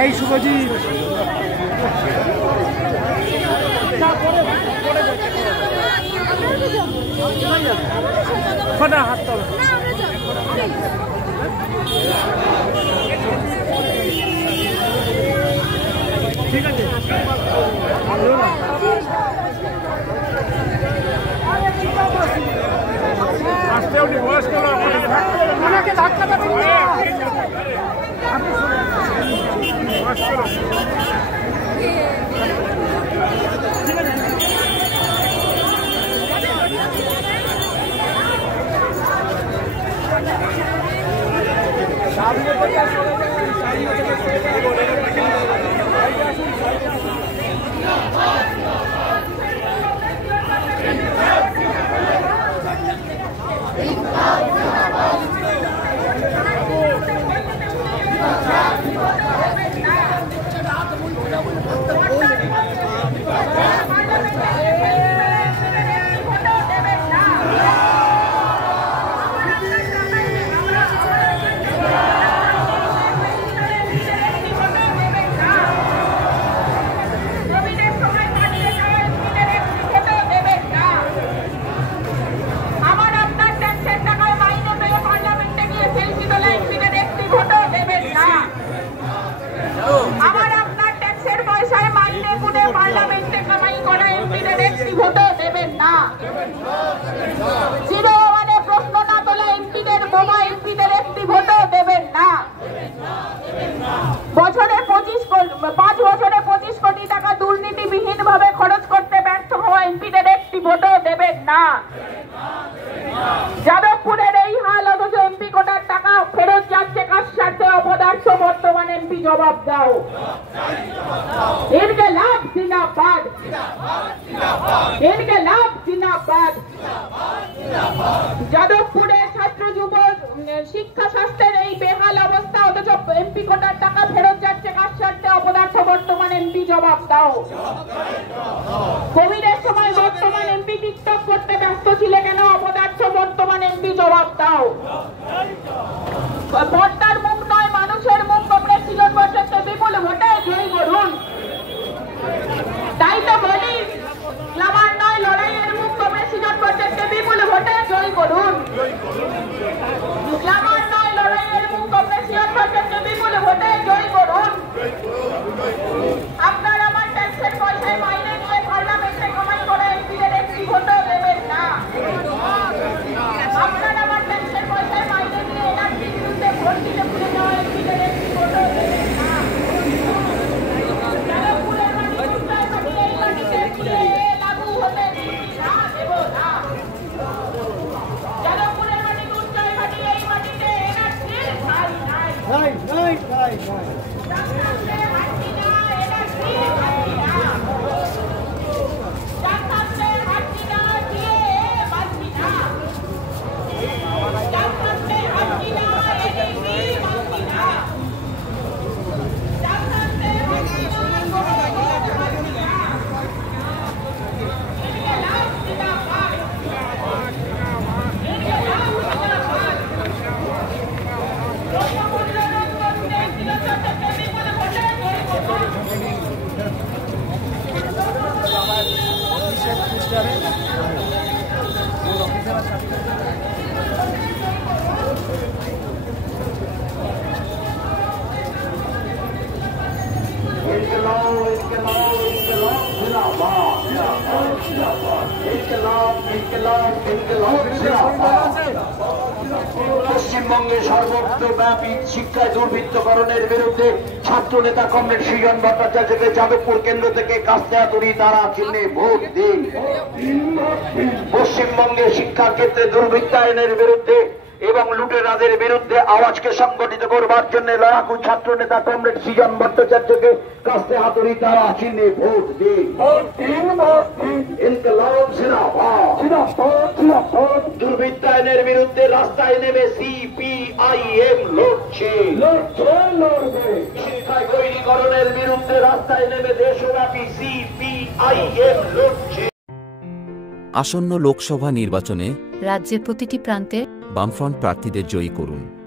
এই শুভজিৎ হাত তলা ঠিক আছে আসতে উনি বয়স্ক ওনাকে ধাক্কা দেবেন যাদবপুরের এই হাল অথচ এমপি কোটার টাকা ফেরত যাচ্ছে কার স্বার্থে অপদার্থ বর্তমান এমপি জবাব দাও इनके लाभ जिंदाबाद इनके लाभ जिंदाबाद যাদবপুরের ছাত্র যুব শিক্ষা স্বাস্থ্যের এই বেহাল অবস্থা অথচ এমপি কোটার টাকা ফেরত যাচ্ছে কার স্বার্থে অপদার্থ বর্তমান এমপি জবাব দাও কোভিডের সময় বর্তমান এমপি টিকটক করতে ব্যস্ত ছিলে কেন অপদার্থ বর্তমান এমপি জবাব দাও পর্দার মুখ নয় মানুষের মুখ কংগ্রেস সৃজন বর্ষকে বিপুল ভোটে জয়ী করুন তাই তো বলি গ্লামার নয় লড়াইয়ের মুখ কংগ্রেস সৃজন বর্ষকে বিপুল ভোটে জয়ী করুন গ্লামার নয় লড়াইয়ের মুখ কংগ্রেস সৃজন বর্ষকে বিপুল ভোটে জয়ী করুন আপনার আমার ট্যাক্সের পয়সায় মাইনে নিয়ে পার্লামেন্টে কামাই করে এমপিদের একটি ভোটও দেবেন না আপনার আমার ট্যাক্সের পয়সায় মাইনে নিয়ে এনআরসির বিরুদ্ধে ভোট দিতে ভুলে যাওয়া এমপিদের একটি ভোটও দেবেন না যাদবপুরের মাটি উচ্চায় মাটি এই মাটিতে ফুলে লাগু হতে দিচ্ছি না দেব না যাদবপুরের মাটি উচ্চায় মাটি এই মাটিতে এনআরসির ঠাঁই নাই পশ্চিমবঙ্গে সর্বত্রব্যাপী শিক্ষায় দুর্বৃত্তকরণের বিরুদ্ধে ছাত্র নেতা কমরেড সৃজন ভট্টাচার্যকে যাদবপুর কেন্দ্র থেকে কাস্তেহাতুড়ি তারা চিহ্নে ভোট দিন। পশ্চিমবঙ্গে শিক্ষা ক্ষেত্রে দুর্বৃত্তায়নের বিরুদ্ধে এবং লুটেরাদের বিরুদ্ধে আওয়াজকে সংগঠিত করবার জন্য লড়াকু ছাত্র নেতা কমরেড সৃজন ভট্টাচার্যকে কাস্তেহাতুড়ি তারা চিহ্নে ভোট দিন। ইনকলাব জিন্দাবাদ। দুর্বৃত্তায়নের বিরুদ্ধে রাস্তায় নেমে সিপিআইএম লড়ছে। শিক্ষা গৈরীকরণের বিরুদ্ধে রাস্তায় নেমে দেশব্যাপী সিপিআইএম লড়ছে। আসন্ন লোকসভা নির্বাচনে রাজ্যের প্রতিটি প্রান্তে বামফ্রন্ট প্রার্থীদের জয়ী করুন।